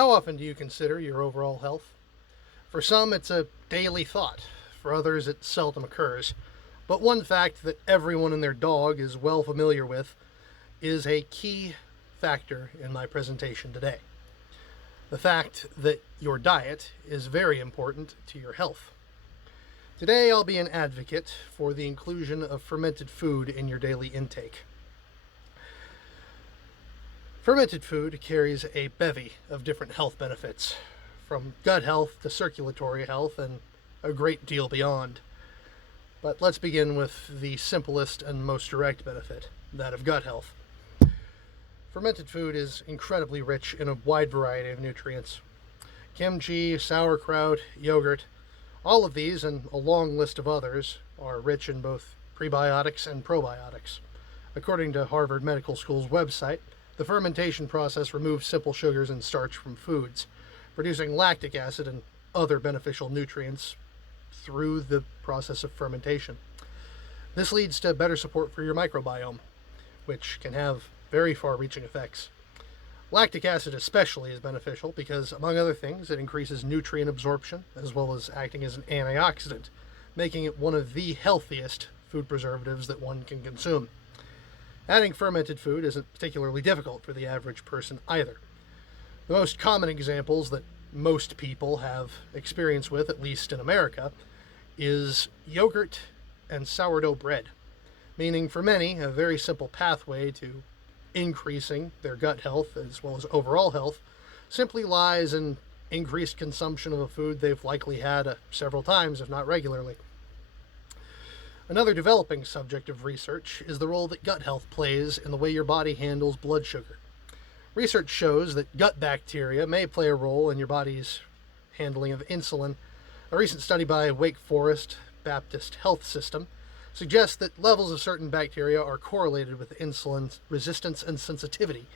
How often do you consider your overall health? For some, it's a daily thought. For others, it seldom occurs. But one fact that everyone and their dog is well familiar with is a key factor in my presentation today. The fact that your diet is very important to your health. Today, I'll be an advocate for the inclusion of fermented food in your daily intake. Fermented food carries a bevy of different health benefits, from gut health to circulatory health and a great deal beyond. But let's begin with the simplest and most direct benefit, that of gut health. Fermented food is incredibly rich in a wide variety of nutrients. Kimchi, sauerkraut, yogurt, all of these and a long list of others are rich in both prebiotics and probiotics. According to Harvard Medical School's website, the fermentation process removes simple sugars and starch from foods, producing lactic acid and other beneficial nutrients through the process of fermentation. This leads to better support for your microbiome, which can have very far-reaching effects. Lactic acid especially is beneficial because, among other things, it increases nutrient absorption as well as acting as an antioxidant, making it one of the healthiest food preservatives that one can consume. Adding fermented food isn't particularly difficult for the average person either. The most common examples that most people have experience with, at least in America, is yogurt and sourdough bread, meaning for many a very simple pathway to increasing their gut health as well as overall health simply lies in increased consumption of a food they've likely had several times, if not regularly. Another developing subject of research is the role that gut health plays in the way your body handles blood sugar. Research shows that gut bacteria may play a role in your body's handling of insulin. A recent study by Wake Forest Baptist Health System suggests that levels of certain bacteria are correlated with insulin resistance and sensitivity.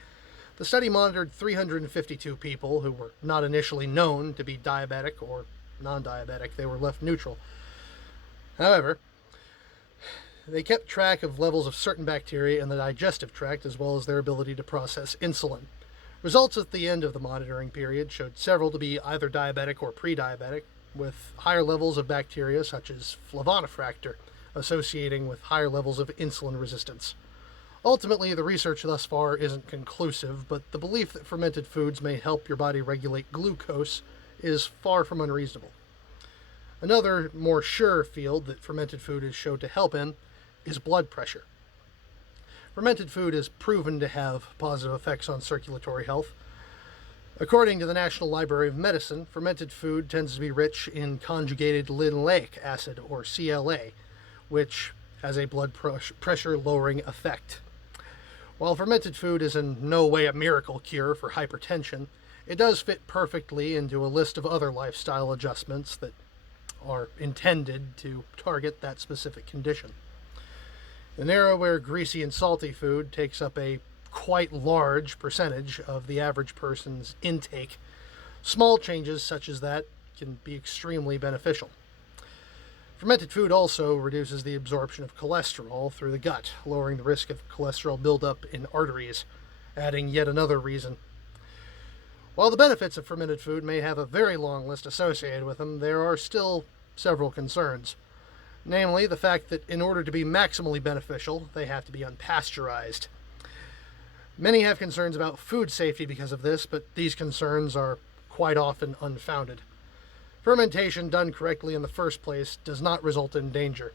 The study monitored 352 people who were not initially known to be diabetic or non-diabetic. They were left neutral. However, they kept track of levels of certain bacteria in the digestive tract as well as their ability to process insulin. Results at the end of the monitoring period showed several to be either diabetic or pre-diabetic, with higher levels of bacteria such as flavonofractor associating with higher levels of insulin resistance. Ultimately, the research thus far isn't conclusive, but the belief that fermented foods may help your body regulate glucose is far from unreasonable. Another, more sure field that fermented food is shown to help in is blood pressure. Fermented food is proven to have positive effects on circulatory health. According to the National Library of Medicine, fermented food tends to be rich in conjugated linoleic acid, or CLA, which has a blood pressure lowering effect. While fermented food is in no way a miracle cure for hypertension, it does fit perfectly into a list of other lifestyle adjustments that are intended to target that specific condition. In an era where greasy and salty food takes up a quite large percentage of the average person's intake, small changes such as that can be extremely beneficial. Fermented food also reduces the absorption of cholesterol through the gut, lowering the risk of cholesterol buildup in arteries, adding yet another reason. While the benefits of fermented food may have a very long list associated with them, there are still several concerns. Namely, the fact that in order to be maximally beneficial, they have to be unpasteurized. Many have concerns about food safety because of this, but these concerns are quite often unfounded. Fermentation done correctly in the first place does not result in danger.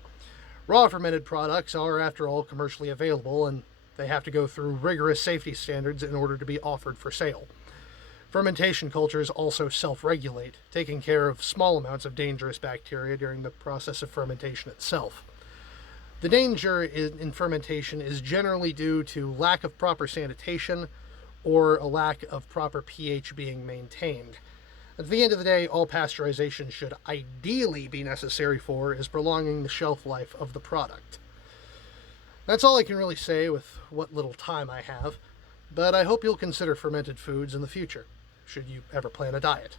Raw fermented products are, after all, commercially available, and they have to go through rigorous safety standards in order to be offered for sale. Fermentation cultures also self-regulate, taking care of small amounts of dangerous bacteria during the process of fermentation itself. The danger in fermentation is generally due to lack of proper sanitation or a lack of proper pH being maintained. At the end of the day, all pasteurization should ideally be necessary for is prolonging the shelf life of the product. That's all I can really say with what little time I have, but I hope you'll consider fermented foods in the future, should you ever plan a diet.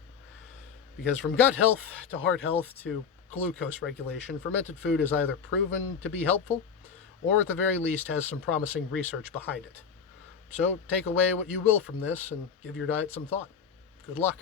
Because from gut health to heart health to glucose regulation, fermented food is either proven to be helpful or at the very least has some promising research behind it. So take away what you will from this and give your diet some thought. Good luck.